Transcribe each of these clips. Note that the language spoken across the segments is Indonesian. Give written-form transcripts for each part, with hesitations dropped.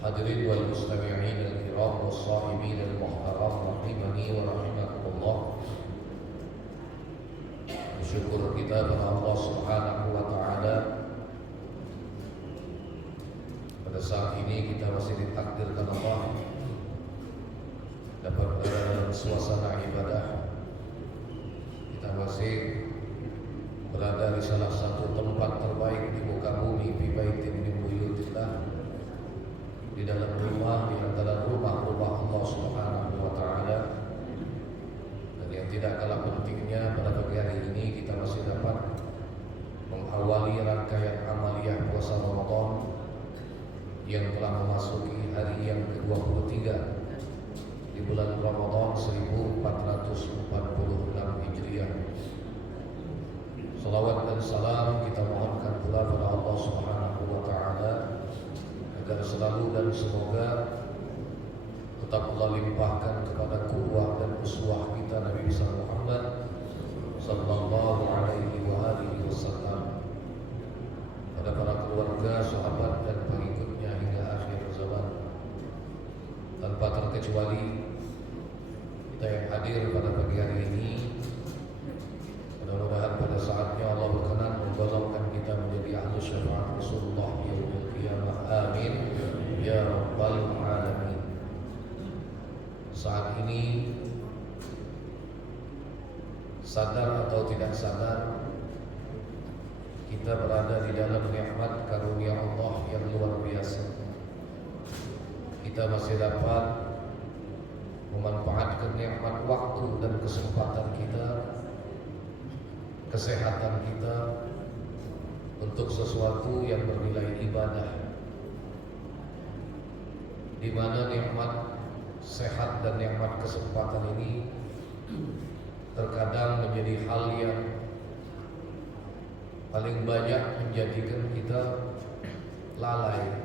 Hadirin wal mustami'in al-kiram was sahimin al-muhtaram rahimani wa rahimakumullah. Bersyukur kita kepada Allah Subhanahu wa taala. Pada saat ini kita masih ditakdirkan Allah dapat berada dalam suasana ibadah. Kita masih berada di salah satu tempat terbaik di muka bumi, fi baitin min buyutillah, di dalam rumah di antara rumah-rumah Allah Subhanahu wa taala. Dan yang tidak kalah pentingnya, pada pagi hari ini kita masih dapat mengawali rangkaian amaliyah puasa Ramadan yang telah memasuki hari yang ke-23 di bulan Ramadan 1446 Hijriah. Salawat dan salam kita mohonkan pula kepada Allah Subhanahu wa taala agar selalu dan semoga tetap Allah limpahkan kepada qudwah dan uswah kita Nabi besar Muhammad sallallahu alaihi wa alihi wasallam, pada para keluarga, sahabat dan pengikutnya hingga akhir zaman. Tanpa terkecuali kita yang hadir pada pagi hari ini, mudah-mudahan pada saatnya Allah berkenan menggolongkan kita menjadi ahli syafaat Rasulullah yaumil qiyamah. Amin ya rabbal alamin. Saat ini sadar atau tidak sadar, kita berada di dalam nikmat karunia Allah yang luar biasa. Kita masih dapat memanfaatkan nikmat waktu dan kesempatan kita, kesehatan kita untuk sesuatu yang bernilai ibadah, di mana nikmat sehat dan nikmat kesempatan ini terkadang menjadi hal yang paling banyak menjadikan kita lalai.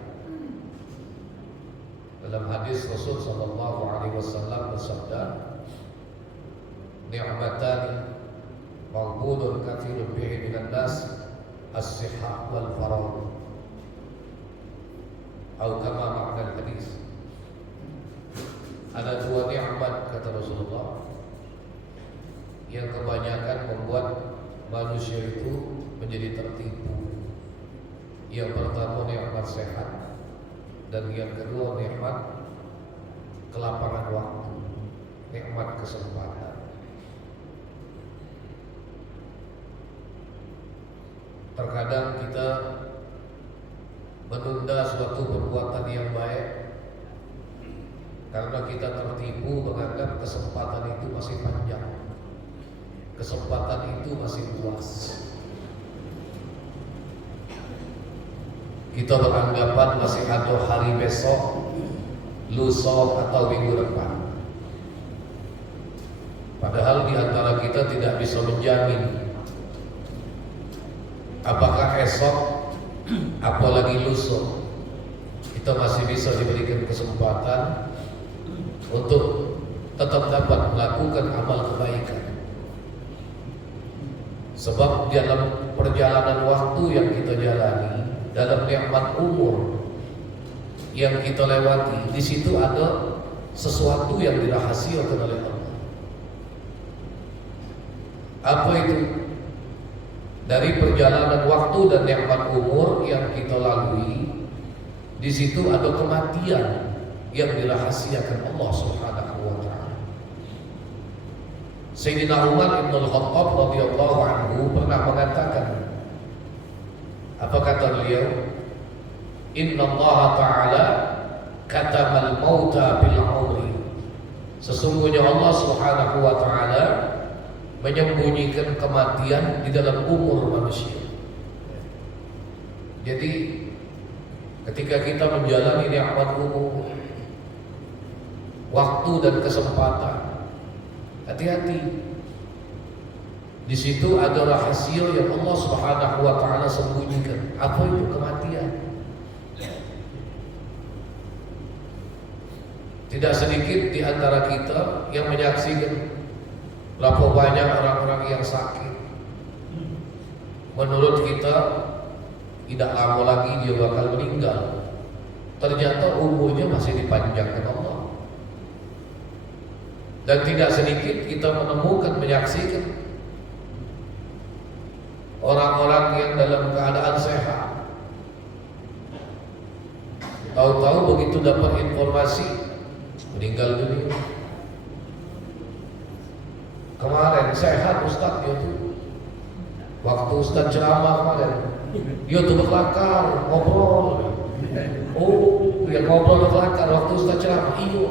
Dalam hadis Rasul sallallahu alaihi wasallam bersabda, "Ni'matani maghbunun katsirun bihi minan nas, as-sihah wal faragh." Atau kama makna hadis. Ada dua nikmat, kata Rasulullah, yang kebanyakan membuat manusia itu menjadi tertipu. Yang pertama nikmat sehat, dan yang kedua nikmat kelapangan waktu, nikmat kesempatan. Terkadang kita menunda suatu perbuatan yang baik karena kita tertipu menganggap kesempatan itu masih panjang, kesempatan itu masih luas. Kita beranggapan masih ada hari besok, lusa atau minggu depan. Padahal di antara kita tidak bisa menjamin apakah esok apalagi lusa kita masih bisa diberikan kesempatan untuk tetap dapat melakukan amal kebaikan. Sebab dalam perjalanan waktu yang kita jalani, dalam nikmat umur yang kita lewati, di situ ada sesuatu yang dirahasiakan oleh Allah. Apa itu? Dari perjalanan waktu dan nikmat umur yang kita lalui, di situ ada kematian yang dirahasiakan Allah Subhanahu wa taala. Sayyidina Umar bin Al-Khattab radhiyallahu anhu pernah mengatakan, apa kata beliau? Inna Allah Ta'ala katamal mauta bil umri. Sesungguhnya Allah Subhanahu wa taala menyembunyikan kematian di dalam umur manusia. Jadi ketika kita menjalani nikmat umur, waktu dan kesempatan, hati-hati. Di situ ada rahasia yang Allah Subhanahu wa taala sembunyikan. Apa itu? Kematian. Tidak sedikit di antara kita yang menyaksikan berapa banyak orang-orang yang sakit. Menurut kita tidak lama lagi dia bakal meninggal. ternyata umurnya masih dipanjangkan Allah. Dan tidak sedikit kita menemukan, menyaksikan orang-orang yang dalam keadaan sehat, tahu-tahu begitu dapat informasi meninggal dunia. Kemarin sehat Ustaz dia tuh, waktu Ustaz ceramah kemarin, dia tuh berkelakar, ngobrol. Oh, dia ngobrol berkelakar waktu Ustaz ceramah. Iya.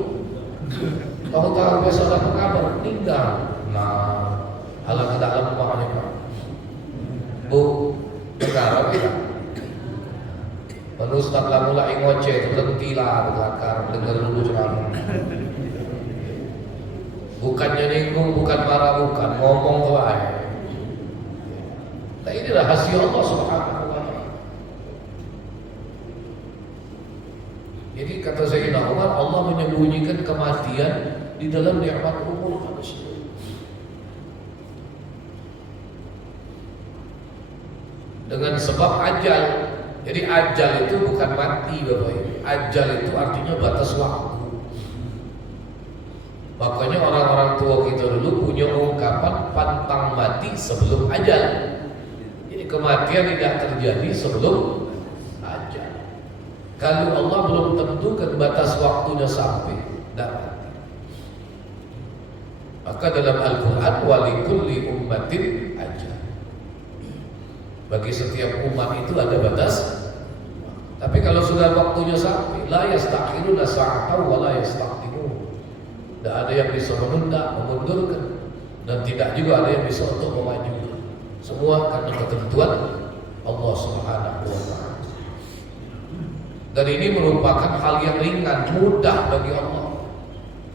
Tahu-tahu besok dapat kabar meninggal. Nah, alam ada alam rumahnya Pak. Bu, sekarang kita lalu setelah mulai ngoceh, berhentilah berkelakar, dengar dulu ceramah. Bukannya ninggung, bukan marah, bukan ngomong doa. Nah ini rahasia Allah Subhanahu wa ta'ala. Jadi kata Sayyidina Umar, Allah menyembunyikan kematian di dalam nikmat umur manusia. Dengan sebab ajal. Jadi ajal itu bukan mati Bapak Ibu. Ajal itu artinya batas waktu. Makanya orang-orang tua kita dulu punya ungkapan pantang mati sebelum ajal. Jadi kematian tidak terjadi sebelum ajal. Kalau Allah belum tentukan batas waktunya sampai, tidak mati. Maka dalam Al-Quran, walikulli ummatin ajal. Bagi setiap umat itu ada batas. Tapi kalau sudah waktunya sampai, la yastakhiruna sa'atan wa la yastaqdimun. Tidak ada yang bisa menunda, memundurkan, dan tidak juga ada yang bisa untuk memajukan. Semua karena ketentuan Allah Subhanahu wa ta'ala. Dan ini merupakan hal yang ringan, mudah bagi Allah.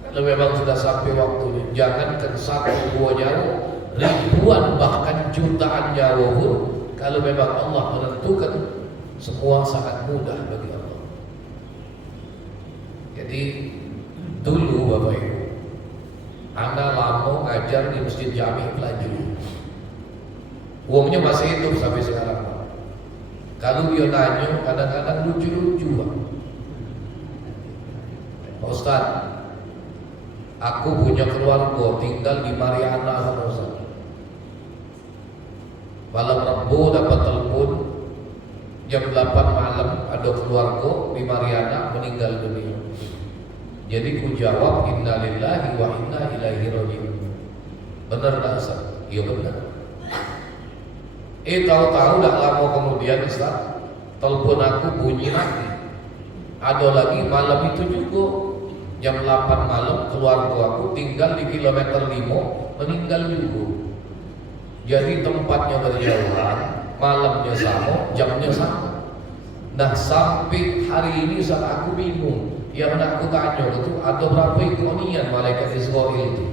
Kalau memang sudah sampai waktunya, jangankan satu dua nyawa, ribuan bahkan jutaan nyawa pun, kalau memang Allah menentukan, semua sangat mudah bagi Allah. Jadi dulu Bapak Ibu, Anda lama ngajar di Masjid Jami Pelaju. Uangnya masih hidup sampai sekarang. Kalau dia nanya, kadang-kadang lucu-lucu. Pak Ustaz, aku punya keluarga tinggal di Mariana, Pak Ustaz. Malam Rabu dapat telepon jam 8 malam ada keluarga di Mariana meninggal dunia. Jadi ku jawab innalillahi wa inna ilaihi raji'un. Benar tak Ustaz? Iya benar. Tahu-tahu tak lama kemudian Ustaz, telepon aku bunyi lagi. Ada lagi malam itu juga jam 8 malam keluarga aku tinggal di kilometer 5 meninggal juga. Jadi tempatnya berjauhan, malamnya sama, jamnya sama. Nah sampai hari ini saat aku bingung. Yang nak aku tanya itu ada berapa ikonian malaikat Israel itu?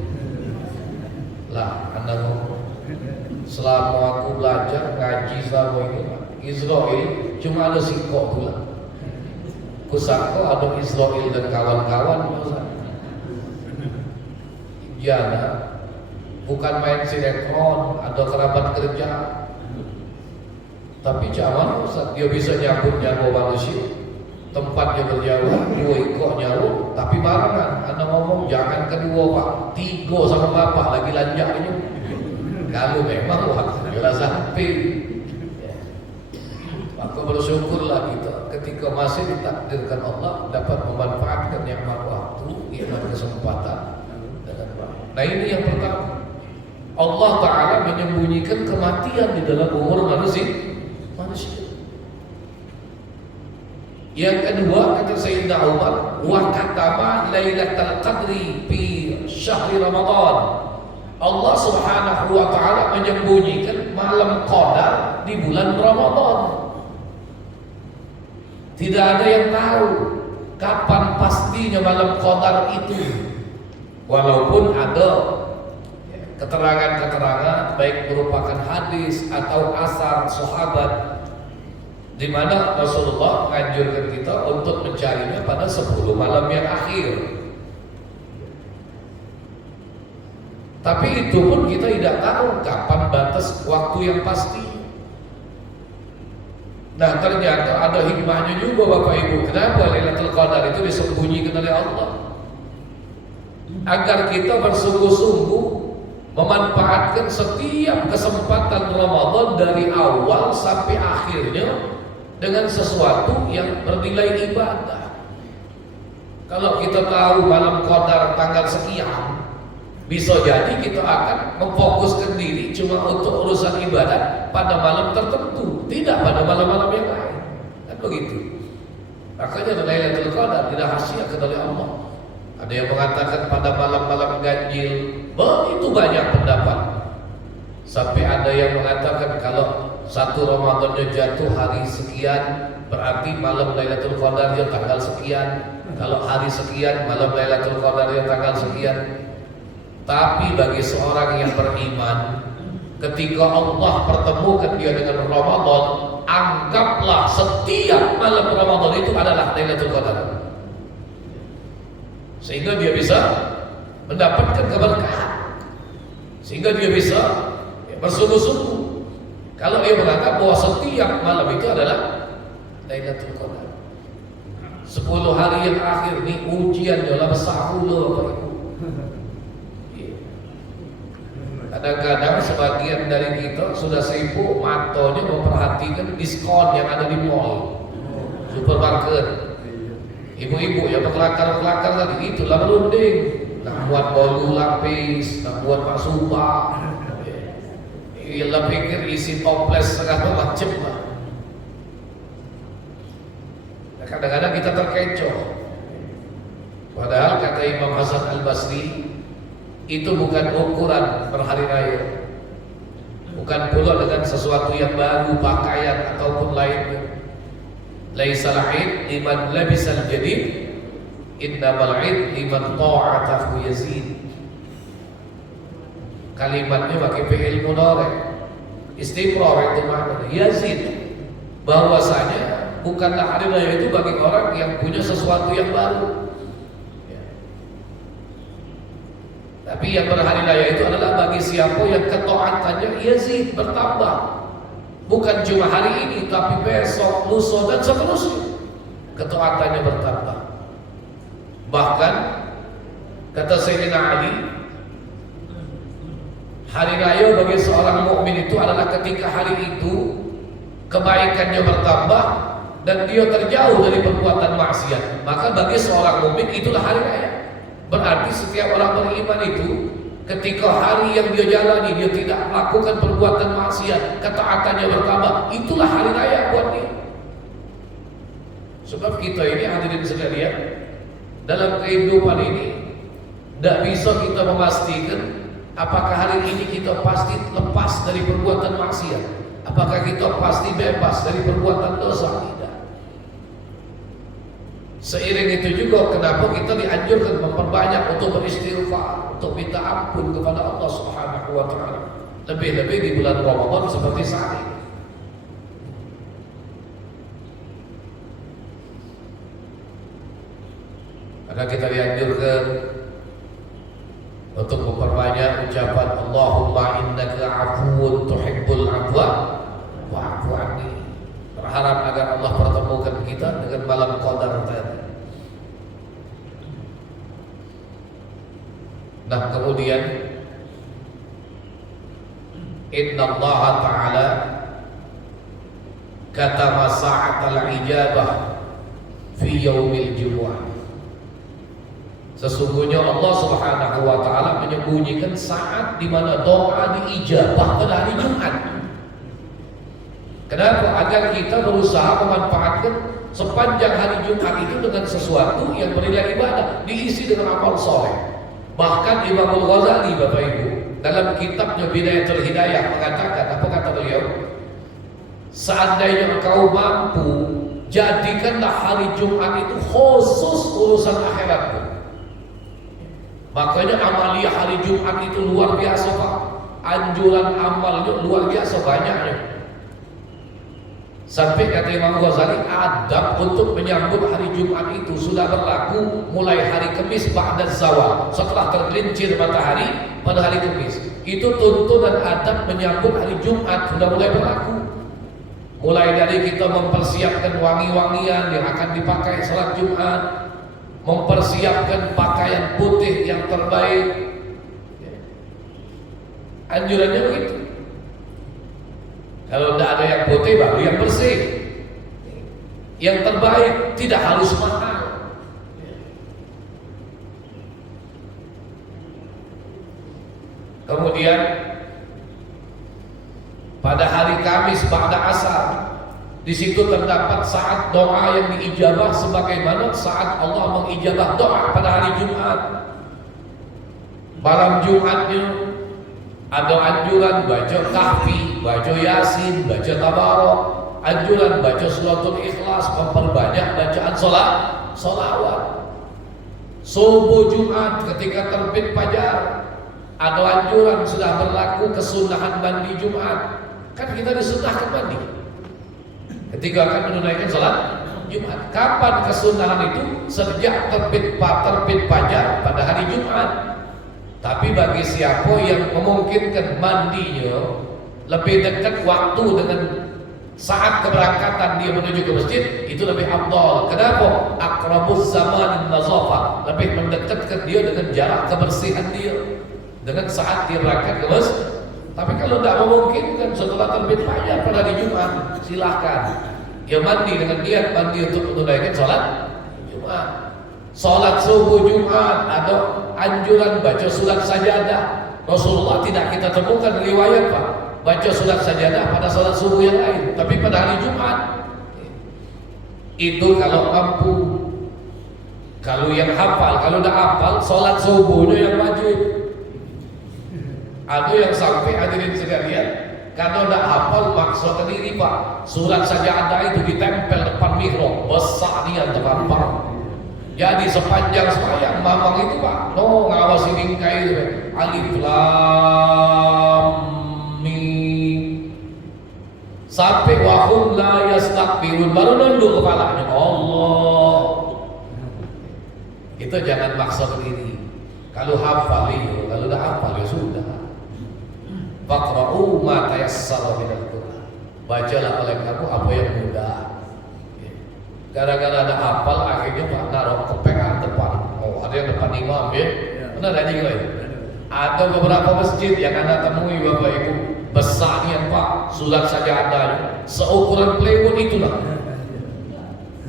Lah, anda ngomong. Selama aku belajar ngaji sama ini, Israel cuma ada sikok pula. Kusangka ada Israel dan kawan-kawan. Jana bukan main sinetron, ada kerabat kerja. Tapi jangan Ustaz, dia bisa nyambut nyawa manusia. Tempatnya berjauh, 2 ekor nyawa, tapi barengan. Anda ngomong jangan kedua Pak, 3 sama bapak lagi lanjaknya. Kalau memang waktunya sampai, maka bersyukurlah kita ketika masih ditakdirkan Allah dapat memanfaatkan nikmat waktu, nikmat kesempatan. Nah ini yang pertama, Allah Ta'ala menyembunyikan kematian di dalam umur manusia. Yang kedua kata Sayyidina Umar, wa katama lailatul qadri fi syahri Ramadan. Allah Subhanahu wa ta'ala menyembunyikan malam qadar di bulan Ramadan. Tidak ada yang tahu kapan pastinya malam qadar itu. Walaupun ada keterangan-keterangan baik merupakan hadis atau asar sahabat di mana Rasulullah menganjurkan kita untuk mencarinya pada 10 malam yang akhir. Tapi itu pun kita tidak tahu kapan batas waktu yang pasti. Nah ternyata ada hikmahnya juga Bapak Ibu. Kenapa Lailatul Qadar itu disembunyikan oleh Allah? Agar kita bersungguh-sungguh memanfaatkan setiap kesempatan Ramadan dari awal sampai akhirnya dengan sesuatu yang bernilai ibadah. Kalau kita tahu malam Qadar tanggal sekian, bisa jadi kita akan memfokuskan diri cuma untuk urusan ibadat pada malam tertentu, tidak pada malam-malam yang lain. Kan begitu. Makanya Lailatul Qadar dirahasiakan oleh Allah. Ada yang mengatakan pada malam-malam ganjil, begitu banyak pendapat. Sampai ada yang mengatakan kalau satu Ramadannya jatuh hari sekian, berarti malam Lailatul Qadar ya tanggal sekian. Kalau hari sekian, malam Lailatul Qadar ya tanggal sekian. Tapi bagi seorang yang beriman, ketika Allah pertemukan dia dengan Ramadan, anggaplah setiap malam Ramadan itu adalah Lailatul Qadar, sehingga dia bisa mendapatkan keberkahan, sehingga dia bisa bersungguh-sungguh. Kalau dia menganggap bahwa setiap malam itu adalah Lailatul Qadar. 10 hari yang akhir ini ujian dalam sahulu Bapak Ibu. Kadang-kadang sebagian dari kita sudah sibuk matonya memperhatikan diskon yang ada di mall, supermarket. Ibu-ibu yang berkelakar-kelakar tadi itulah berunding, nak buat bolu lapis, nak buat maksuba. Ialah pikir isi toples segala macam lah. Kadang-kadang kita terkecoh. Padahal kata Imam Hasan Al-Basri, itu bukan ukuran berhari raya, bukan pula dengan sesuatu yang baru, pakaian ataupun lainnya. Laisal 'id liman labisal jadid, innamal 'id liman ta'atahu yazid. Kalimatnya pakai fi'il mudhari', istimrar itu maknanya yazid, bahwasanya bukanlah hari raya itu bagi orang yang punya sesuatu yang baru. Tapi yang berhari raya itu adalah bagi siapa yang ketaatannya yazid, bertambah. Bukan cuma hari ini, tapi besok, lusa dan seterusnya ketaatannya bertambah. Bahkan kata Sayyidina Ali, hari raya bagi seorang mukmin itu adalah ketika hari itu kebaikannya bertambah dan dia terjauh dari perbuatan maksiat. Maka bagi seorang mukmin itulah hari raya. Berarti setiap orang beriman itu ketika hari yang dia jalani dia tidak melakukan perbuatan maksiat, ketaatannya bertambah, itulah hari raya buat dia. Sebab kita ini hadirin sekalian, dalam kehidupan ini tidak bisa kita memastikan apakah hari ini kita pasti lepas dari perbuatan maksiat, apakah kita pasti bebas dari perbuatan dosa. Seiring itu juga kenapa kita dianjurkan memperbanyak untuk beristighfar, untuk minta ampun kepada Allah Subhanahu wa taala. Lebih-lebih di bulan Ramadan seperti saat ini. Maka kita dianjurkan untuk memperbanyak ucapan Allahumma innaka afuwun tuhibbul afwa wa'fu anni. Berharap agar Allah pertemukan kita dengan malam Qadar tadi. Nah kemudian Inna Allah Ta'ala katama sa'atal ijabah fi yaumil jumu'ah. Sesungguhnya Allah Subhanahu wa taala menyembunyikan saat di mana doa diijabah pada hari Jumat. Kenapa? Agar kita berusaha memanfaatkan sepanjang hari Jumat itu dengan sesuatu yang bernilai ibadah, diisi dengan amal soleh. Bahkan Imam Al-Ghazali Bapak Ibu dalam kitabnya Bidayatul Hidayah mengatakan, apa kata beliau? Seandainya engkau mampu, jadikanlah hari Jumat itu khusus urusan akhiratmu. Makanya amalia hari Jumat itu luar biasa Pak. Anjuran amalnya luar biasa banyaknya. Sampai kata Imam Ghazali, adab untuk menyambut hari Jumat itu sudah berlaku mulai hari Kamis ba'da zawal, setelah tergelincir matahari pada hari Kamis. Itu tuntunan adab menyambut hari Jumat sudah mulai berlaku. Mulai dari kita mempersiapkan wangi-wangian yang akan dipakai salat Jumat, mempersiapkan pakaian putih yang terbaik. Anjurannya begitu. Kalau tidak ada yang putih, baru yang bersih. Yang terbaik, tidak harus mahal. Kemudian pada hari Kamis ba'da asar, di situ terdapat saat doa yang diijabah sebagaimana saat Allah mengijabah doa pada hari Jumat. Malam Jumatnya ada anjuran baca kahfi, baca yasin, baca tabarok, anjuran baca suratul ikhlas, memperbanyak bacaan solawat. Subuh Jumat ketika terbit fajar, ada anjuran sudah berlaku kesunahan mandi Jumat. Kan kita disunahkan mandi ketika akan menunaikan salat Jumat. Kapan kesunahan itu? Sejak terbit fajar pada hari Jumat. Tapi bagi siapa yang memungkinkan mandinya lebih dekat waktu dengan saat keberangkatan dia menuju ke masjid, itu lebih afdal. Kenapa? Aqrabuz zaman nazafah, lebih mendekatkan dia dengan jarak kebersihan dia dengan saat dia berangkat ke masjid. Tapi kalau tidak memungkinkan setelah terbit fajar pada hari Jumat, silahkan dia mandi dengan niat mandi untuk menunaikan salat Jumat. Salat subuh Jumat ada anjuran baca surat sajadah. Rasulullah tidak kita temukan riwayat Pak baca surat sajadah pada salat subuh yang lain, tapi pada hari Jumat itu kalau mampu. Kalau yang hafal, kalau tidak hafal, salat subuhnya yang wajib. Ada yang sampai hadirin sekalian, kalau tidak hafal maksa sendiri Pak, surat sajadah itu ditempel depan mihrab, besar dia terpampang. Jadi sepanjang sembahyang mamang itu Pak, ngawasi bingkai itu alif lam mim sampai wahum la yastakbirun, baru nunduk kepalanya Allah. Itu jangan maksa sendiri. Kalau hafal itu, kalau tidak hafal ya sudah. Faqra'u ma tayassara minal Qur'an. Bacalah oleh kamu apa yang mudah. Gara-gara ada hafal akhirnya Pak naruh kepean depan. Oh, ada yang depan imam ya. Benar aja gitu. Ada beberapa masjid yang Anda temui Bapak Ibu, besarnya Pak, surat sajadah seukuran plywood itulah.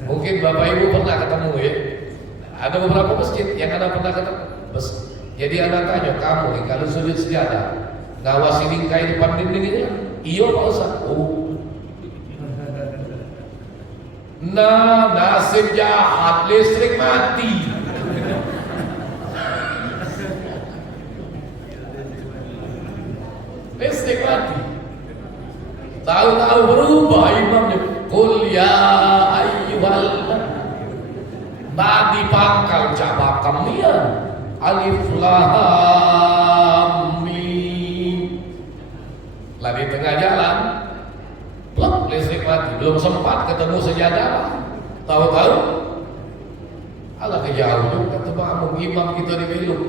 Mungkin Bapak Ibu pernah ketemu ya. Ada beberapa masjid yang Anda pernah ketemu. Jadi Anda tanya, kamu nih kalau sujud sejadah ngawasi bingkai depan dinding ini? Iya Pak Ustaz. Oh. Nah, nasib jahat, listrik mati. Listrik mati. Tahu-tahu berubah imamnya. Qul ya ayyuhal. Tadi pangkal cabak kamian. Alif lam mim. Lah di tengah jalan plak, listrik mati, belum sempat ketemu sejadah, tahu-tahu alah kejauh ketemu amung imam kita di belok,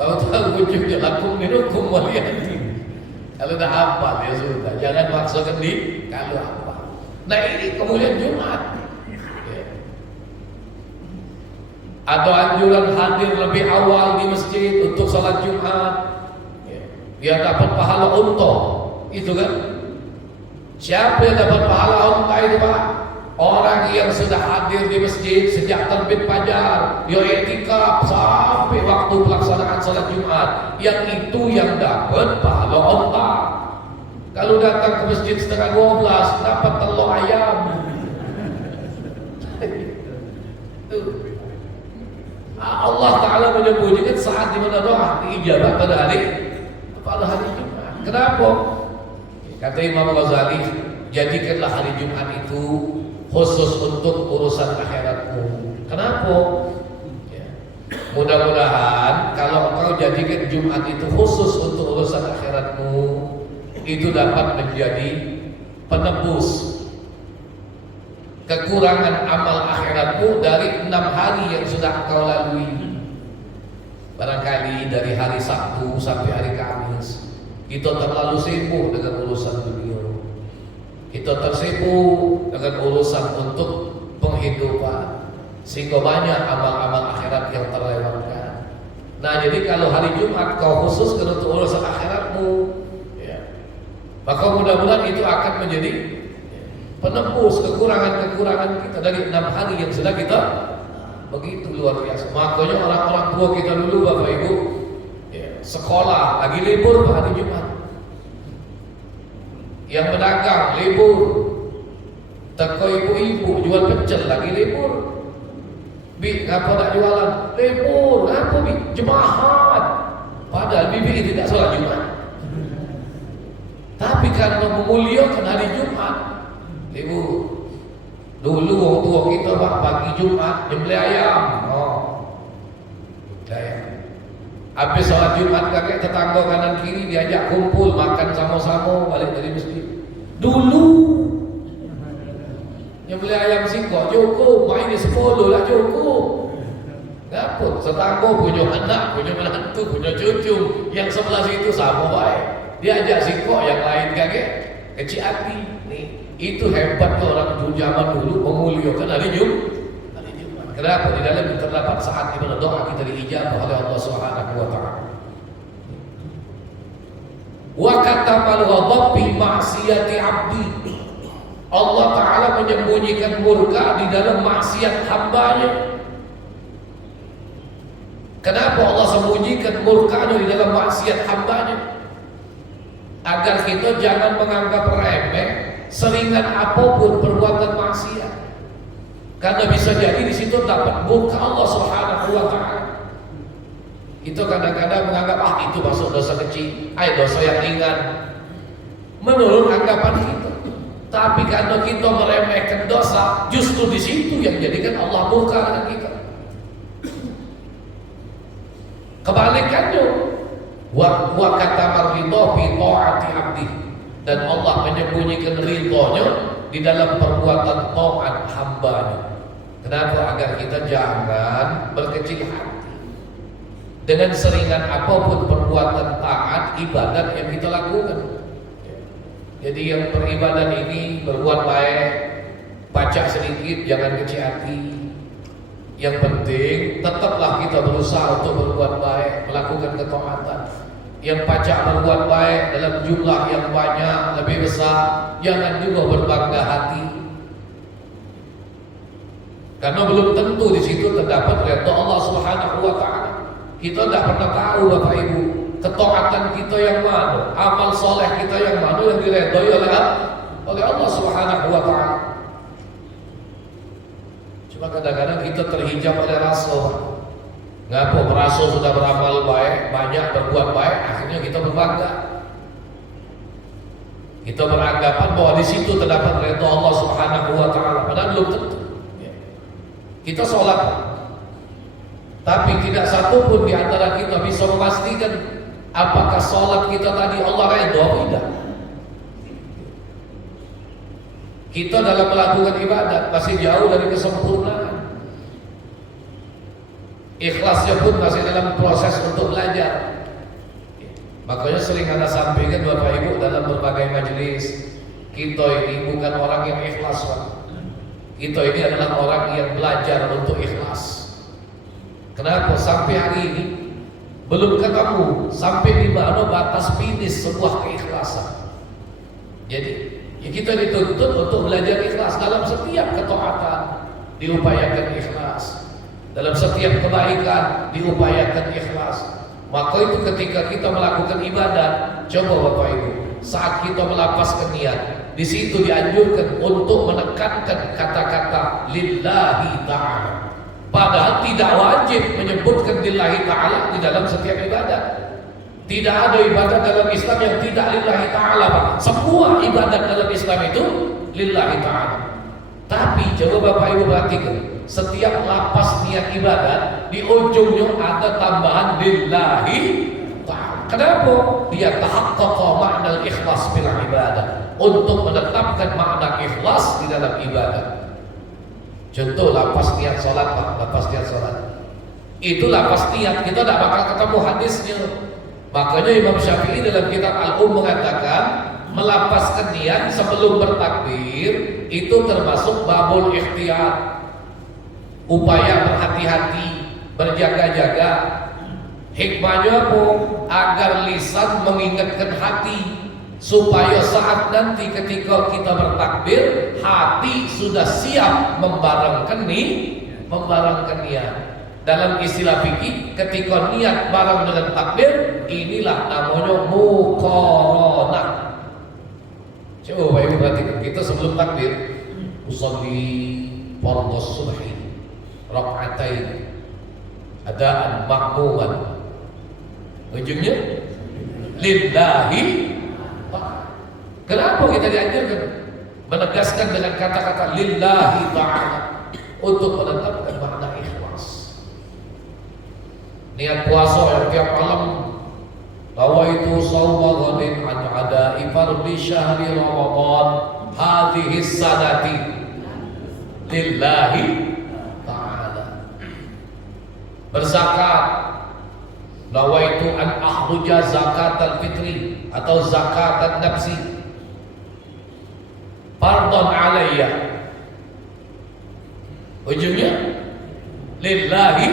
tahu-tahu ujungnya lakum minukum waliyati. Kalau dah hafal ya sudah, jangan maksakan di kalau hafal. Nah ini kemudian Jumat ya. Ada anjuran hadir lebih awal di masjid untuk salat Jumat ya. Biar dapat pahala unta, itu kan. Siapa yang dapat pahala unta itu Pak? Orang yang sudah hadir di masjid sejak terbit fajar, dia i'tikaf sampai waktu pelaksanaan salat Jumat. Yang itu yang dapat pahala unta. Kalau datang ke masjid setengah 12 dapat telur ayam. Allah Ta'ala menyebutkan saat di mana doa diijabah pada hari Jumat. Kenapa? Kata Imam Ghazali, jadikanlah hari Jumat itu khusus untuk urusan akhiratmu. Kenapa? Ya. Mudah-mudahan kalau engkau jadikan Jumat itu khusus untuk urusan akhiratmu, itu dapat menjadi penebus kekurangan amal akhiratmu dari 6 hari yang sudah engkau lalui. Barangkali dari hari Sabtu sampai hari Kamis kita terlalu sibuk dengan urusan dunia. Kita tersibuk dengan urusan untuk penghidupan, sehingga banyak amal-amal akhirat yang terlewatkan. Nah, jadi kalau hari Jumat kau khususkan untuk urusan akhiratmu, ya, maka mudah-mudahan itu akan menjadi penembus kekurangan-kekurangan kita dari 6 hari yang sudah kita begitu luar biasa. Makanya orang-orang tua kita dulu, Bapak Ibu, ya, sekolah lagi libur hari Jumat, yang pedagang libur, teko ibu-ibu jual pecel lagi libur. Bi, ngapa tak jualan? Libur, ngapa bi? Jemaat. Padahal bibi tidak sholat Jumat. Tapi karena memuliakan hari Jumat, libur. Dulu orang tua kita pagi Jumat nyembelih ayam. Ayam. Habis sholat Jumat kakek tetangga kanan kiri diajak kumpul makan sama-sama balik dari masjid. Dulu nyembelih ayam singkok cukup, main di 10 lah cukup. Ngapun tetangga punya anak, punya menantu, punya cucu, yang sebelah situ sama baik. Diajak singkok, yang lain kakek kecil hati. Nih, itu hebatnya orang zaman dulu memuliakan hari Jumat. Kenapa? Di dalam terdapat saat di mana doa kita diijabah oleh Allah Subhanahu wa taala. Wa katamal ghadab bi ma'siyati 'abdi. Allah taala menyembunyikan murka di dalam maksiat hambanya. Kenapa Allah sembunyikan murkanya di dalam maksiat hambanya? Agar kita jangan menganggap remeh seringan apapun perbuatan maksiat. Karena bisa jadi di situ dapat murka Allah Subhanahu wa taala. Itu kadang-kadang menganggap itu masuk dosa kecil, dosa yang ringan. Menurut anggapan kita. Tapi karena kita meremehkan dosa, justru di situ yang menjadikan Allah murka dengan kita. Kebalikannya, wa katamar ridha fi taati 'abdi, dan Allah menyembunyikan ridhonya di dalam perbuatan taat hambanya. Kenapa? Agar kita jangan berkecil hati dengan seringan apapun perbuatan taat ibadat yang kita lakukan. Jadi yang beribadah ini berbuat baik, baca sedikit, jangan kecil hati. Yang penting tetaplah kita berusaha untuk berbuat baik, melakukan ketaatan. Yang pacak berbuat baik dalam jumlah yang banyak, lebih besar, jangan juga berbangga hati. Karena belum tentu di situ terdapat redha Allah Subhanahu wa taala. Kita tidak pernah tahu Bapak Ibu, ketaatan kita yang mana, amal soleh kita yang mana yang diredhai oleh Allah Subhanahu wa taala. Cuma kadang-kadang kita terhijab oleh rasa. Ngapa merasa sudah beramal baik, banyak berbuat baik, akhirnya kita berbangga. Kita beranggapan bahwa di situ terdapat redha Allah Subhanahu wa taala, padahal belum tentu. Kita sholat, tapi tidak satu pun di antara kita bisa memastikan apakah sholat kita tadi Allah redha atau tidak. Kita dalam melakukan ibadat masih jauh dari kesempurnaan. Ikhlasnya pun masih dalam proses untuk belajar. Makanya sering Anda sampaikan Bapak Ibu dalam berbagai majelis, kita ini bukan orang yang ikhlas, Pak. Kita ini adalah orang yang belajar untuk ikhlas. Kenapa? Sampai hari ini belum ketemu sampai di mana batas finish sebuah keikhlasan. Jadi ya kita dituntut untuk belajar ikhlas dalam setiap ketaatan, diupayakan ikhlas. Dalam setiap kebaikan diupayakan ikhlas. Maka itu ketika kita melakukan ibadat, coba Bapak Ibu, saat kita melapaskan niat, di situ dianjurkan untuk menekankan kata-kata lillahi ta'ala. Padahal tidak wajib menyebutkan lillahi ta'ala di dalam setiap ibadat. Tidak ada ibadat dalam Islam yang tidak lillahi ta'ala, Pak. Semua ibadat dalam Islam itu lillahi ta'ala. Tapi coba Bapak Ibu perhatikan, setiap lapas niat ibadat di ujungnya ada tambahan lillahi ta'ala. Kenapa? Dia tahaqqaqa makna ikhlas bil ibadah, untuk menetapkan makna ikhlas di dalam ibadah. Contoh lapas niat sholat, Pak. Lapas niat sholat itu lapas niat, kita tidak bakal ketemu hadisnya. Makanya Imam Syafi'i dalam kitab Al-Um mengatakan melapaskan niat sebelum bertakbir itu termasuk babul ikhtiyar, upaya berhati-hati, berjaga-jaga. Hikmahnya apa? Agar lisan mengingatkan hati, supaya saat nanti ketika kita bertakbir, hati sudah siap membarengkan niat. Dalam istilah fikih, ketika niat bareng dengan takbir, inilah namanya muqaranah. Coba ibu perhatikan, kita sebelum takbir usolli fardhu subhi rak'atain adaan makmuman, ujungnya lillahi. Kenapa kita dianjurkan menegaskan dengan kata-kata lillahi ta'ala? Untuk menetapkan makna ikhlas. Niat puasa yang tiap malam, nawaitu shauma ghadin an ada'i fardhi syahri ramadan hadhihi sanati lillahi ta'ala. Berzakat, nawaitu an akhruja zakatal fitri atau zakatan nafsi fardhan alayya, ujungnya lillahi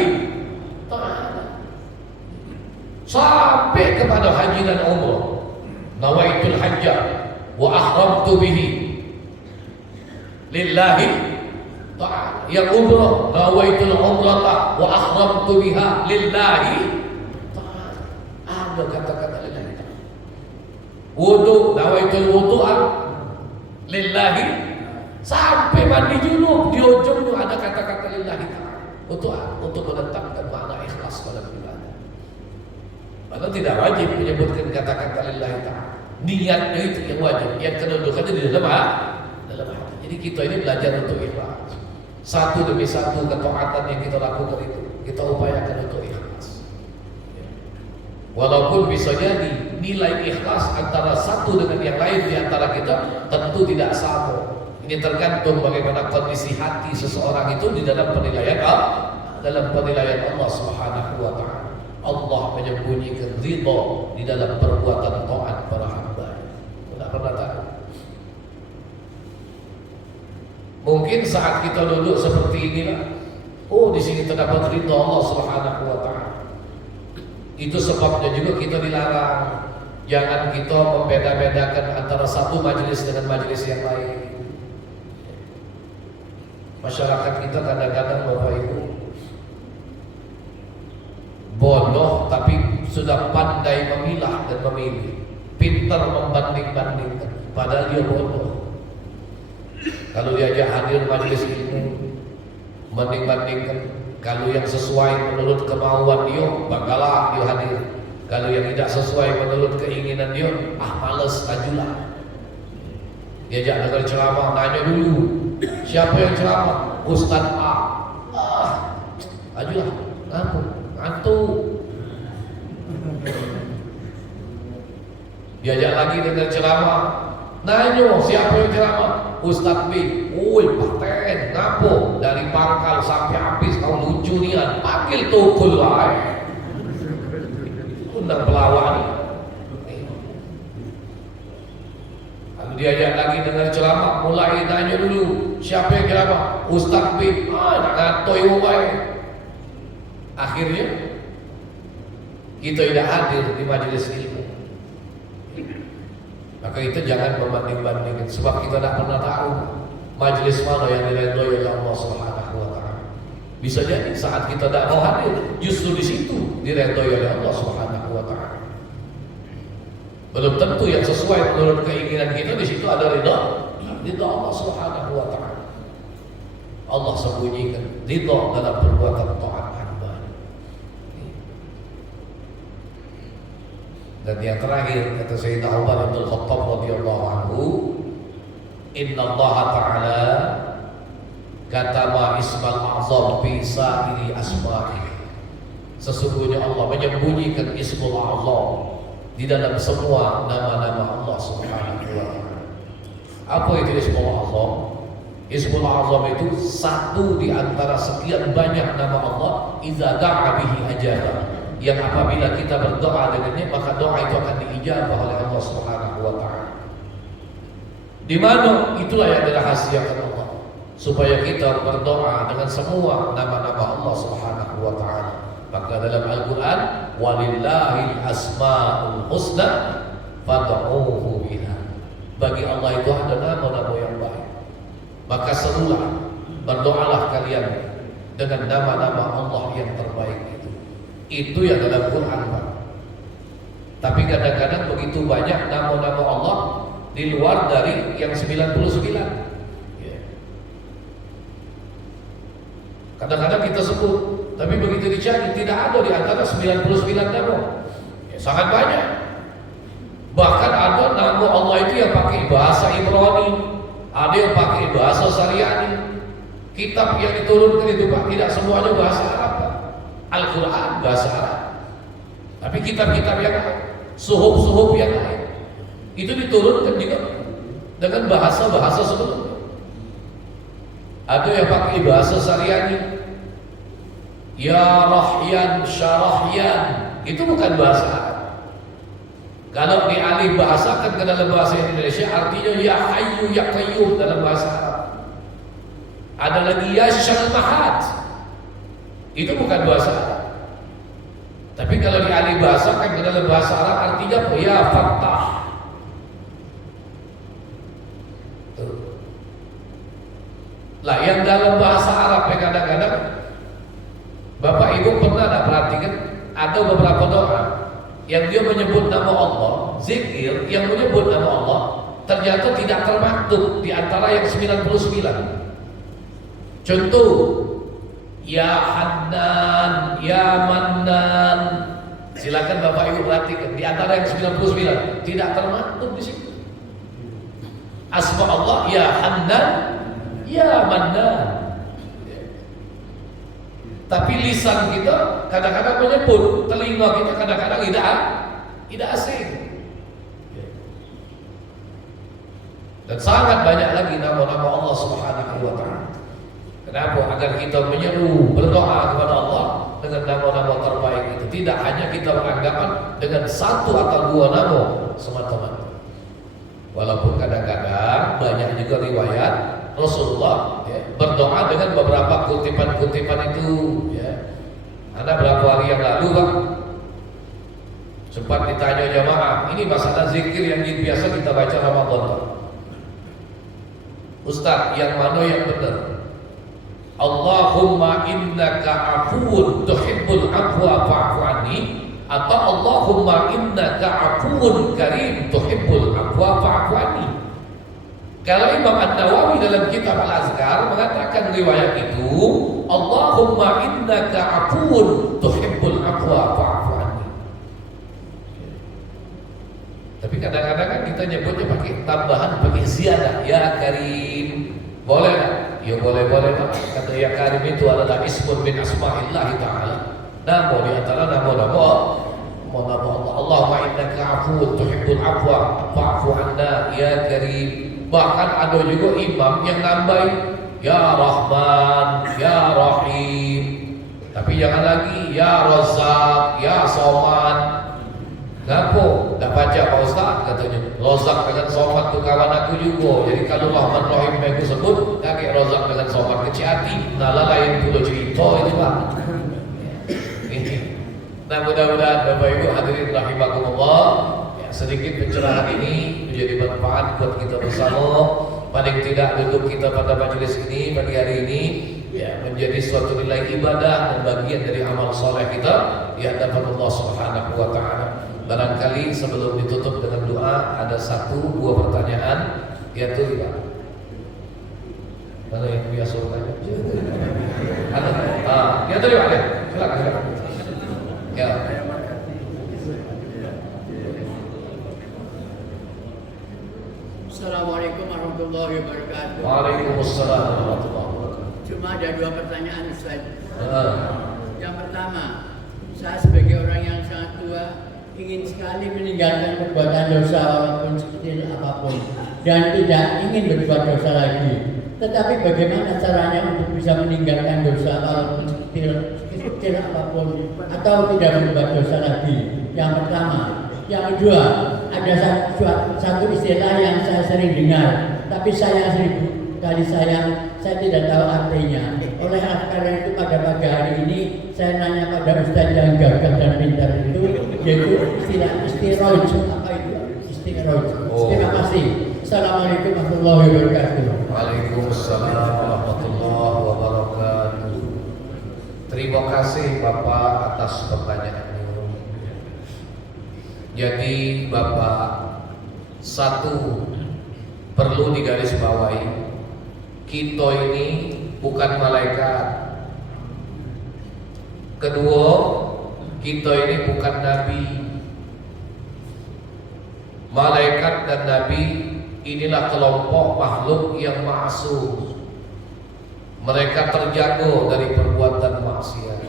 ta'ala. Sampai kepada haji dan umrah, nawaitul hajja wa ahramtu bihi lillahi ta'ala. Yang umrah, nawaitul umrata wa ahramtu biha lillahi ta'ala. Ada kata-kata lillahi ta'ala. Wudu, nawaitul wudu'a lillahi. Sampai mandi junub di ujungnya ada kata-kata lillahi ta'ala. Untuk menetapkan makna ikhlas dalam ibadah. Padahal tidak wajib menyebutkan kata-kata lillahi ta'ala. Niatnya itu yang wajib, yang kedudukannya di dalam hati. Jadi kita ini belajar untuk ikhlas. Satu demi satu ketaatan yang kita lakukan itu kita upayakan untuk ikhlas. Walaupun bisa jadi nilai ikhlas antara satu dengan yang lain di antara kita tentu tidak sama. Ini tergantung bagaimana kondisi hati seseorang itu di dalam penilaian Allah Subhanahu wa ta'ala. Allah menyembunyikan ridha di dalam perbuatan taat para hamba. Tidak pernah tahu. Mungkin saat kita duduk seperti inilah, oh di sini terdapat ridha Allah Subhanahu wa ta'ala. Itu sebabnya juga kita dilarang. Jangan kita membeda-bedakan antara satu majelis dengan majelis yang lain. Masyarakat kita kadang-kadang Bapak Ibu bodoh tapi sudah pandai memilah dan memilih, pintar membanding-bandingkan, padahal dia bodoh. Kalau diajak hadir majelis ilmu, banding-bandingkan. Kalau yang sesuai menurut kemauan dia, bakalah dia hadir. Kalau yang tidak sesuai menurut keinginan dia, males, ajulah. Diajak dengar ceramah, nanya dulu, siapa yang ceramah? Ustaz A. Ajulah, ngantuk. Diajak lagi dengar ceramah, nanya siapa yang ceramah? Ustaz B. Paten, ngapo? Dari pangkal sampai habis kau lucu nian, panggil tukul lah. Undang pelawak nih. Kalau diajak lagi dengar ceramah, mulai tanya dulu, siapa yang ceramah? Ustaz B. Nak ngatoi wae. Akhirnya kita tidak hadir di majelis ilmu. Maka itu jangan membanding-bandingkan, sebab kita tidak pernah tahu majelis mana yang diridhoi oleh Allah Subhanahu wa ta'ala. Bisa jadi saat kita tidak mau hadir, justru di situ diridhoi oleh Allah Subhanahu wa ta'ala. Belum tentu yang sesuai menurut keinginan kita, di situ ada ridha Allah Subhanahu wa ta'ala. Allah sembunyikan ridha dalam perbuatan taat hamba. Dan yang terakhir kata Sayyidina Umar bin Khattab radhiyallahu anhu, Inna Allah Ta'ala katama ismal a'zam fi sa'iri asma'i. Sesungguhnya Allah menyembunyikan ismul a'zam di dalam semua nama-nama Allah Subhanahu wa ta'ala. Apa itu ismul a'zam? Ismul a'zam itu satu di antara sekian banyak nama Allah, idza da'a bihi ajaba, yang apabila kita berdoa dengannya maka doa itu akan diijabah oleh Allah Subhanahu wa ta'ala. Di mana itulah yang dirahasiakan Allah, supaya kita berdoa dengan semua nama-nama Allah Subhanahu wa taala. Maka dalam Al-Qur'an, walillahil asmaul husna fad'uuhu biha. Bagi Allah itu ada nama-nama yang baik. Maka serulah, berdoalah kalian dengan nama-nama Allah yang terbaik itu. Itu yang dalam Quran, Pak. Tapi kadang-kadang begitu banyak nama-nama Allah di luar dari yang 99. Kadang-kadang kita sebut, tapi begitu dicari tidak ada di antara 99 nama. Sangat banyak. Bahkan ada nama Allah itu yang pakai bahasa Ibrani, ada yang pakai bahasa Syariani. Kitab yang diturunkan itu, Pak, tidak semuanya bahasa Arab, Pak. Al-Quran bahasa Arab, tapi kitab-kitab yang lain, suhuf-suhuf yang lain itu diturunkan juga dengan bahasa-bahasa sebelumnya. Ada yang pakai bahasa Syariani, ya Rahyan, Syarahyan, itu bukan bahasa Arab. Kalau dialih bahasakan ke dalam bahasa Indonesia, artinya ya Hayyu ya Qayyum dalam bahasa Arab. Ada lagi ya Syalmahat, itu bukan bahasa Arab. Tapi kalau dialih bahasakan ke dalam bahasa Arab, artinya ya Fattah. Lah yang dalam bahasa Arab kadang-kadang Bapak Ibu pernah tak perhatikan ada beberapa doa yang dia menyebut nama Allah, zikir yang menyebut nama Allah ternyata tidak termaktub di antara yang 99. Contoh, ya Hannan, ya Mannan. Silakan Bapak Ibu perhatikan di antara yang 99 tidak termaktub di situ. Asma Allah ya Hannan, ya Mannan. Tapi lisan kita kadang-kadang menyebut, telinga kita kadang-kadang tidak asing. Dan sangat banyak lagi nama-nama Allah Subhanahu wa taala. Kenapa? Agar kita menyeru berdoa kepada Allah dengan nama-nama terbaik itu. Tidak hanya kita beranggapan dengan satu atau dua nama semata-mata. Walaupun kadang-kadang banyak juga riwayat Rasulullah berdoa dengan beberapa kutipan-kutipan itu. Ada berapa hari yang lalu, Pak, sempat ditanya jamaah, ini masalah zikir yang biasa kita baca Ramadan, Ustaz, yang mana yang benar? Allahumma innaka afuwun tuhibbul afwa fa'fu anni, atau Allahumma innaka afuwun karim tuhibbul afwa fa'fu anni. Kalau Imam An-Nawawi dalam kitab Al-Azkar mengatakan riwayat itu, Allahumma innaka afuwun tuhibbul afwa fa'fu anni. Tapi kadang-kadang kan kita nyebutnya pakai tambahan, pakai ziyadah, ya karim. Boleh tak? Ya boleh-boleh, Pak. Kata ya karim itu adalah ismun min asma'illahi ta'ala. Nama di antara nama-nama Allah. Allahumma innaka afuwun tuhibbul afwa fa'fu anna ya karim. Bahkan ada juga imam yang nambahin ya Rahman, ya Rahim. Tapi jangan lagi ya Razzaq, ya Somad. Kenapa? Tak baca Pak Ustaz katanya. Razak dengan Somad tu kawan aku juga. Jadi kalau Rahman Rahim aku sebut, kakek Razak dengan Somad kecil hati. Nala lain pula cerita itu, Pak. Nah, mudah-mudahan Bapak Ibu hadirin rahimakumullah, sedikit pencerahan ini menjadi manfaat buat kita bersama. Paling tidak duduk kita pada majelis ini pagi hari ini menjadi suatu nilai ibadah dan bagian dari amal soleh kita di hadapan Allah Subhanahu wa taala. Barangkali sebelum ditutup dengan doa ada satu dua pertanyaan, yaitu mana yang biasa bertanya? Ada? Ya tadi Pak, silakan. Ya. Assalamualaikum warahmatullahi wabarakatuh. Waalaikumsalam warahmatullahi wabarakatuh. Cuma ada dua pertanyaan, Ustaz. Yang pertama, saya sebagai orang yang sangat tua ingin sekali meninggalkan perbuatan dosa walaupun sekecil apapun dan tidak ingin berbuat dosa lagi. Tetapi bagaimana caranya untuk bisa meninggalkan dosa walaupun sekecil apapun atau tidak berbuat dosa lagi? Yang pertama. Yang kedua, ada satu istilah yang saya sering dengar, tapi sayang 1000 kali sayang, saya tidak tahu artinya. Oleh karena itu pada pagi hari ini saya nanya pada Ustaz yang gagah dan pintar itu, yaitu istilah istiroj. Apa itu istiroj? Terima kasih. Assalamualaikum warahmatullahi wabarakatuh. Waalaikumsalam warahmatullahi wabarakatuh. Terima kasih Bapak atas pertanyaannya. Jadi Bapak, satu perlu digarisbawahi, kita ini bukan malaikat. Kedua, kita ini bukan nabi. Malaikat dan nabi inilah kelompok makhluk yang ma'sum. Mereka terjaga dari perbuatan maksiat.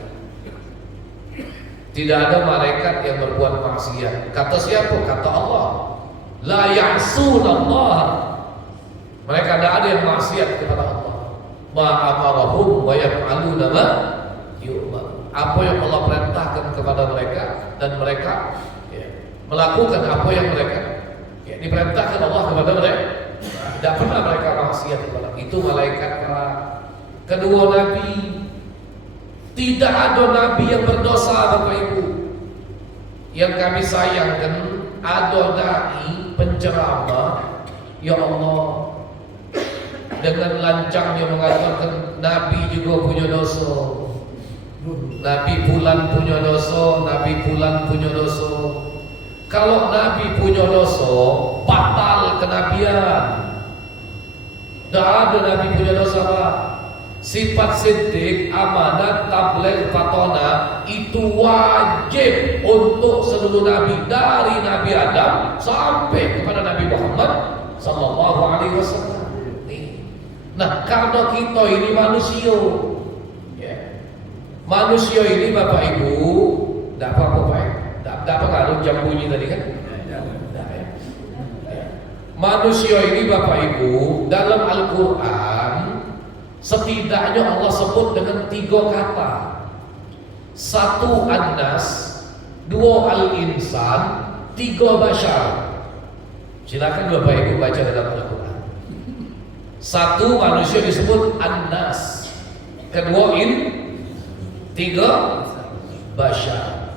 Tidak ada malaikat yang berbuat maksiat. Kata siapa? Kata Allah. La ya'sunallah. Mereka tidak ada yang maksiat kepada Allah. Ma amarahum wa yaf'aluna ma yu'mar. Apa yang Allah perintahkan kepada mereka dan mereka melakukan apa yang mereka diperintahkan Allah kepada mereka. Tidak pernah mereka maksiat kepada itu malaikat. Kedua, nabi. Tidak ada nabi yang berdosa, Bapak Ibu. Yang kami sayangkan, ada dai penceramah, ya Allah, dengan lancangnya mengatakan nabi juga punya dosa. Nabi fulan punya dosa, nabi fulan punya dosa. Kalau nabi punya dosa, batal kenabian. Tidak ada nabi punya dosa, Pak. Sifat siddiq, amanat, tabligh, fatona itu wajib untuk seluruh nabi, dari Nabi Adam sampai kepada Nabi Muhammad sallallahu alaihi wasallam. Nah, karena kita ini manusia, manusia ini Bapak Ibu, tidak apa-apa Pak, tidak apa kalau jam bunyi tadi kan? Manusia ini Bapak Ibu dalam Al-Quran setidaknya Allah sebut dengan 3 kata. 1 An-Nas, 2 Al-Insan, 3 Bashar. Silakan Bapak Ibu baca dalam Al-Quran. 1 manusia disebut An-Nas, kedua 3 Bashar.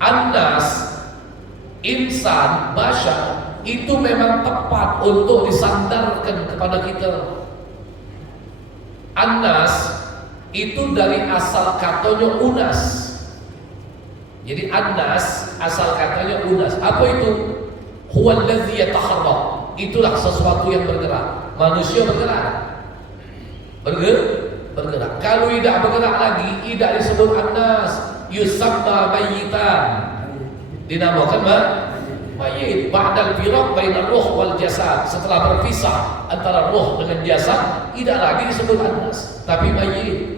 An-Nas, Insan, Bashar itu memang tepat untuk disandarkan kepada kita. An-Nas itu dari asal katanya unas. Jadi An-Nas asal katanya unas. Apa itu? Huwallazi yataharrak. Itulah sesuatu yang bergerak. Manusia bergerak. Bergerak. Kalau tidak bergerak lagi, tidak disebut An-Nas. Yusamma mayyitan. Dinamakan mayit. Ba'dal firaq bainal ruh wal jasad. Setelah berpisah antara ruh dengan jasad, tidak lagi disebut An-Nas, tapi mayit.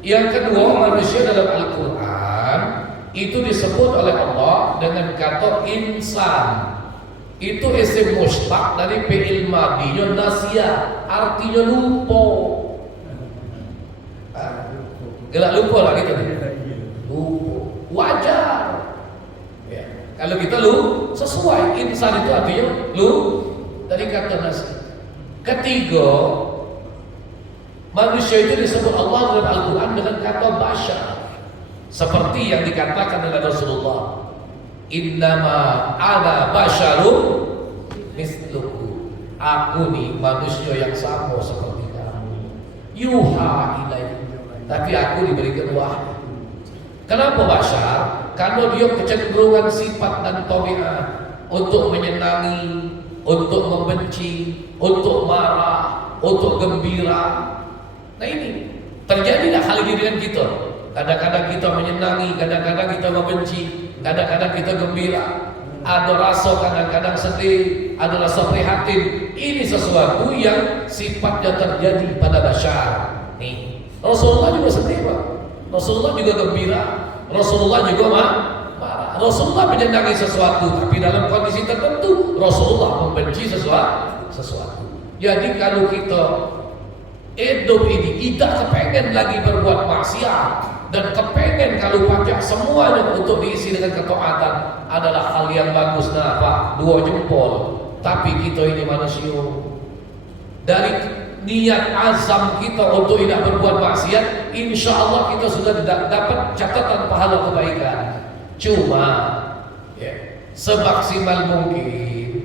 Yang kedua, manusia dalam Al-Quran itu disebut oleh Allah dengan kata insan. Itu isim mustaq dari fi'il madhinya nasya, artinya lupa. Gelak lupa lah kita. Lupa. Wajar. Kalau kita sesuai, insan itu artinya dari kata nasi. Ketiga, manusia itu disebut Allah dalam Al-Quran dengan kata bashar, seperti yang dikatakan oleh Rasulullah, innama ana basyarum misluku. Aku nih manusia yang sama seperti kamu. Yuha ilaihi. Tapi aku diberikan wahyu. Kenapa bashar? Karena dia kecenderungan sifat dan tabiat untuk menyenangi, untuk membenci, untuk marah, untuk gembira. Nah ini terjadilah hal ini dengan kita. Kadang-kadang kita menyenangi, kadang-kadang kita membenci, kadang-kadang kita gembira. Ada rasa kadang-kadang sedih, ada rasa prihatin. Ini sesuatu yang sifatnya terjadi pada bashar. Nih, Rasulullah juga sedih, Pak. Rasulullah juga gembira. Rasulullah juga marah. Rasulullah menyenangi sesuatu, tapi dalam kondisi tertentu Rasulullah membenci sesuatu. Jadi kalau kita hidup ini tidak kepengen lagi berbuat maksiat dan kepengen kalau pakai semuanya untuk diisi dengan ketaatan, adalah hal yang bagus. Nah Pak, 2 jempol. Tapi kita ini manusia, dari niat azam kita untuk tidak berbuat maksiat, insya Allah kita sudah dapat catatan pahala kebaikan. Cuma semaksimal mungkin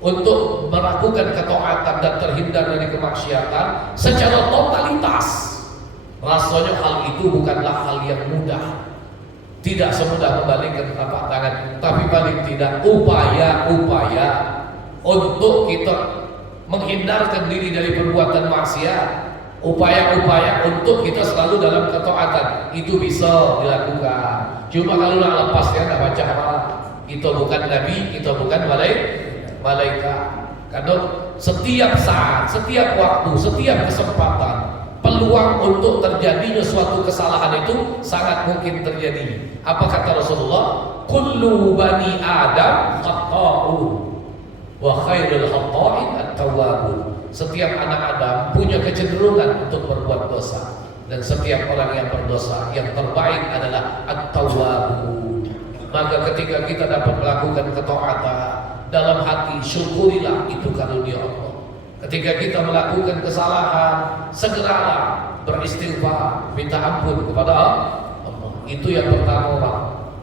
untuk melakukan ketaatan dan terhindar dari kemaksiatan secara totalitas. Rasanya hal itu bukanlah hal yang mudah. Tidak semudah membalikkan telapak tangan, tapi paling tidak upaya-upaya untuk kita menghindarkan diri dari perbuatan maksiat, upaya-upaya untuk kita selalu dalam ketaatan itu bisa dilakukan. Cuma kalau nak lepas ya nak baca apa? Kita bukan nabi, kita bukan malaikat. Karena setiap saat, setiap waktu, setiap kesempatan, peluang untuk terjadinya suatu kesalahan itu sangat mungkin terjadi. Apa kata Rasulullah? Kullu bani Adam khata'un wa khairul khata'in at-tawwabun. Setiap anak Adam punya kecenderungan untuk berbuat dosa, dan setiap orang yang berdosa yang terbaik adalah at-tawwabun. Maka ketika kita dapat melakukan ketaatan dalam hati, syukurilah itu karunia Allah. Ketika kita melakukan kesalahan, segeralah beristighfar, minta ampun kepada Allah. Itu yang pertama, Pak.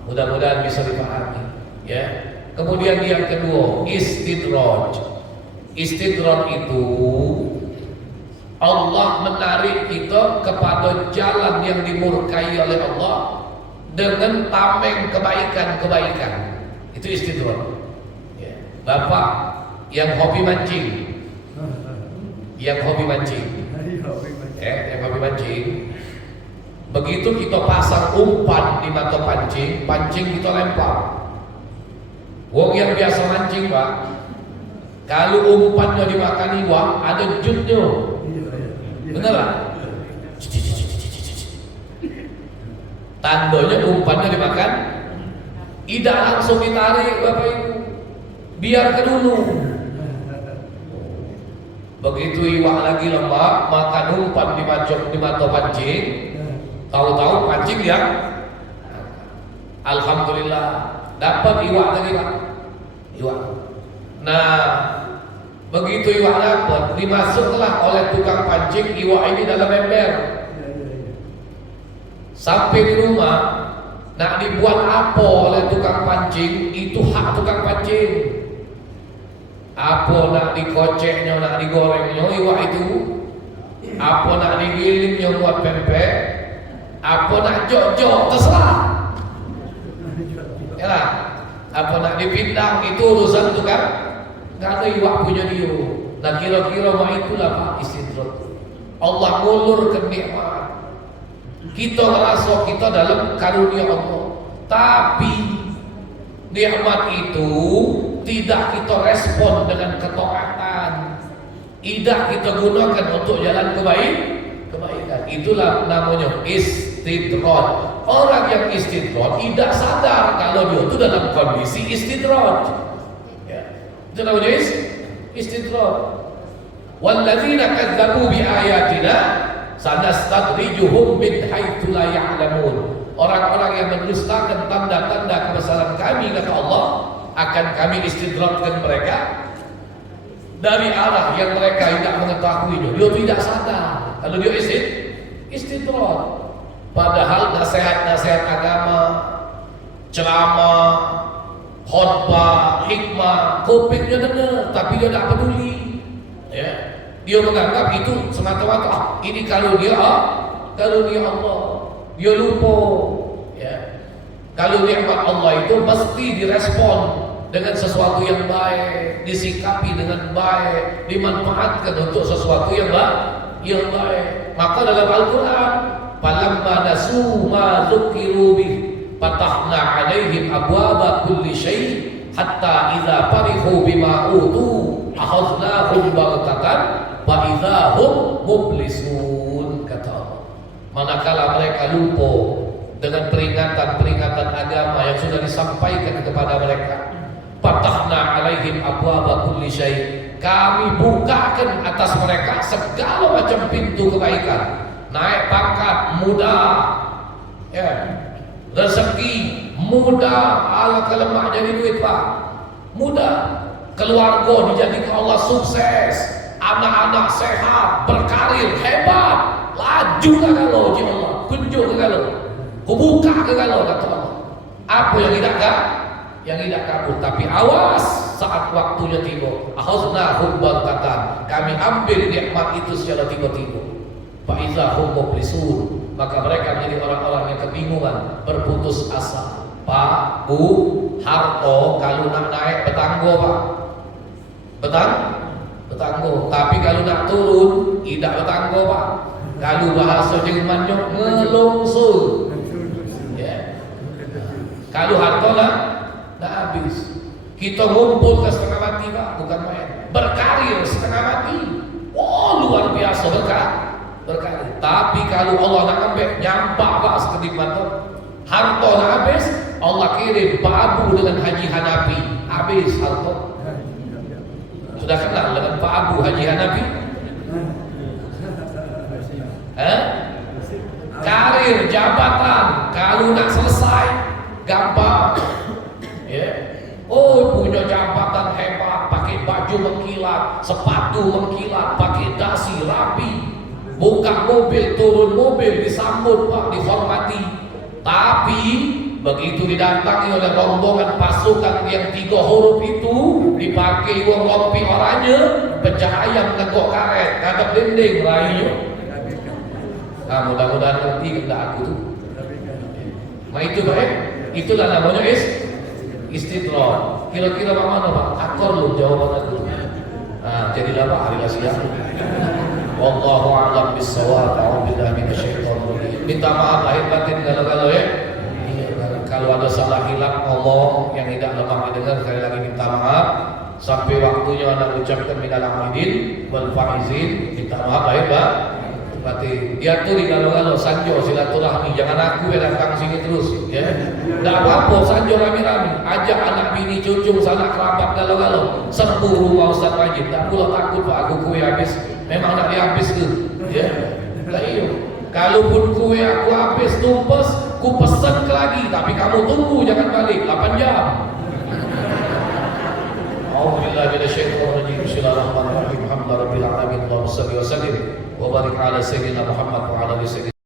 Mudah-mudahan bisa dipahami. Ya. Kemudian yang kedua, istidraj. Istidraj itu Allah menarik kita kepada jalan yang dimurkai oleh Allah dengan tameng kebaikan-kebaikan. Itu istidraj. Ya. Bapak yang hobi mancing, yang hobi mancing, yang hobi mancing, begitu kita pasang umpan di mata pancing, pancing kita lempar. Wong yang biasa mancing, Pak, kalau umpannya dimakan iwak ada jutnya, bener lah. Tandanya umpannya dimakan, tidak langsung ditarik, Bapak Ibu, biarkan dulu. Begitu iwak lagi lembab, makan umpan di mata pancing, tahu-tahu pancing ya, alhamdulillah dapat iwak lagi, Pak. Iwak. Nah, begitu iwak dapat, dimasuklah oleh tukang pancing iwak ini dalam ember. Sampai di rumah, nak dibuat apa oleh tukang pancing, itu hak tukang pancing. Apa nak dikoceknya, nak digorengnya iwak itu, apa nak digilingnya buat pempek, apa nak jok-jok, terserah. Ya, apa nak dipindang itu urusan tukang. Nggak ada iwak punya dia. Nah kira-kira mah itulah Pak istidraj. Allah ngulurkan nikmat. Kita merasa kita dalam karunia Allah, tapi nikmat itu tidak kita respon dengan ketaatan, tidak kita gunakan untuk jalan kebaikan. Itulah namanya istidraj. Orang yang istidraj tidak sadar kalau dia itu dalam kondisi istidraj. Ya. Itu namanya istidraj. Walladzina kadzdzabu biayatina sanastadrijuhum min haitsu la ya'lamun. Orang-orang yang mendustakan tanda-tanda kebesaran kami, kata Allah, akan kami istidrajkan mereka dari arah yang mereka tidak mengetahuinya. Dia tidak sadar kalau dia istidraj. Padahal nasihat-nasihat agama, ceramah, khutbah, hikmah, kupingnya dengar, tapi dia tidak peduli. Ya. Dia menganggap itu semata-mata ini karunia Allah. Dia lupa. Ya. Kalau nikmat Allah itu mesti direspon dengan sesuatu yang baik, disikapi dengan baik, dimanfaatkan untuk sesuatu yang baik. Maka dalam Al-Quran, falamma nasu ma dzukiru bih fatahna 'alaihim abwaba kulli syai' hatta idza farihu bima utu akhadnahum baghtatan wa idza hum mublisun, kata Allah. Manakala mereka lupa dengan peringatan-peringatan agama yang sudah disampaikan kepada mereka, fatahna 'alaihim abwaba kulli syai', kami bukakan atas mereka segala macam pintu kebaikan. Naik pangkat mudah, ya, rezeki mudah, ala kelemak jadi duit Pak, mudah. keluarga dijadikan Allah sukses, anak-anak sehat, berkarir hebat, laju ke kalau ji Allah, kunjuk ke kalau, kubuka ke kalau kata Allah. Apa yang tidak kah? Yang tidak kabur, tapi awas saat waktunya tiba. Akhazna hubbal katan, kami ambil nikmat itu secara tiba-tiba. Fa iza hum mublisun, maka mereka menjadi orang-orang yang kebingungan, berputus asa. Pak, Bu, harto kalau nak naik betanggo Pak, betanggo. Tapi kalau nak turun tidak betanggo Pak. Kalau bahasa Jermannya ngelungsur. Ya. Kalau harto lah habis. Kita ngumpul ke setengah mati Pak, bukan main. Berkarir setengah mati. Oh luar biasa berkarir. Tapi kalau Allah nak ambil nyampak Pak sekedip mata. Harta nak habis, Allah kirim Pak Abu dengan Haji Hanafi. Habis harta. Sudah kenal dengan Pak Abu Haji Hanafi? Karir, jabatan, kalau nak selesai gampang. Ya. Oh punya jabatan hebat, pakai baju mengkilat, sepatu mengkilat, pakai dasi rapi, buka mobil, turun mobil, disambut Pak, dihormati. Tapi begitu didatangi oleh rombongan pasukan yang 3 huruf itu, dipakai uang rompi oranye, pecah ayam negok karet, ngadep dinding rayu. Nah, mudah-mudahan ngerti enggak aku tuh. Nah itu baik, itulah namanya istidlal. Kira-kira mana Pak? Akor lu jawaban aku. Nah, jadilah Pak hari siang. Wallahu a'lam bissawab. A'udzubillahi minasyaitonir rajim. Minta maaf lahir batin kalau ya. Kalau ada salah hilaf ngomong yang tidak lemah didengar, sekali lagi minta maaf. Sampai waktunya anak ucapkan minal aidin wal faizin, minta maaf lahir batin. Dia tuh di galau-galau sanjo silaturahmi, jangan aku yang datang sini terus ya. Enggak apa-apa sanjo rame-rame, ajak anak bini cucu sanak kerabat galau-galau, serbu rumah Ustaz Wajib. Tak pula takut Pak, aku kue habis. Memang nak dihabis tu ya. Lah iyo. Kalaupun kue aku habis tumpes, ku pesen lagi, tapi kamu tunggu jangan balik 8 jam. A'udzubillahi minasyaitonir rajim. Bismillahirrahmanirrahim. Alhamdulillahirabbil alamin. Allahumma shalli wa sallim wa barik ala sayyidina Muhammad wa ala ali sayyidina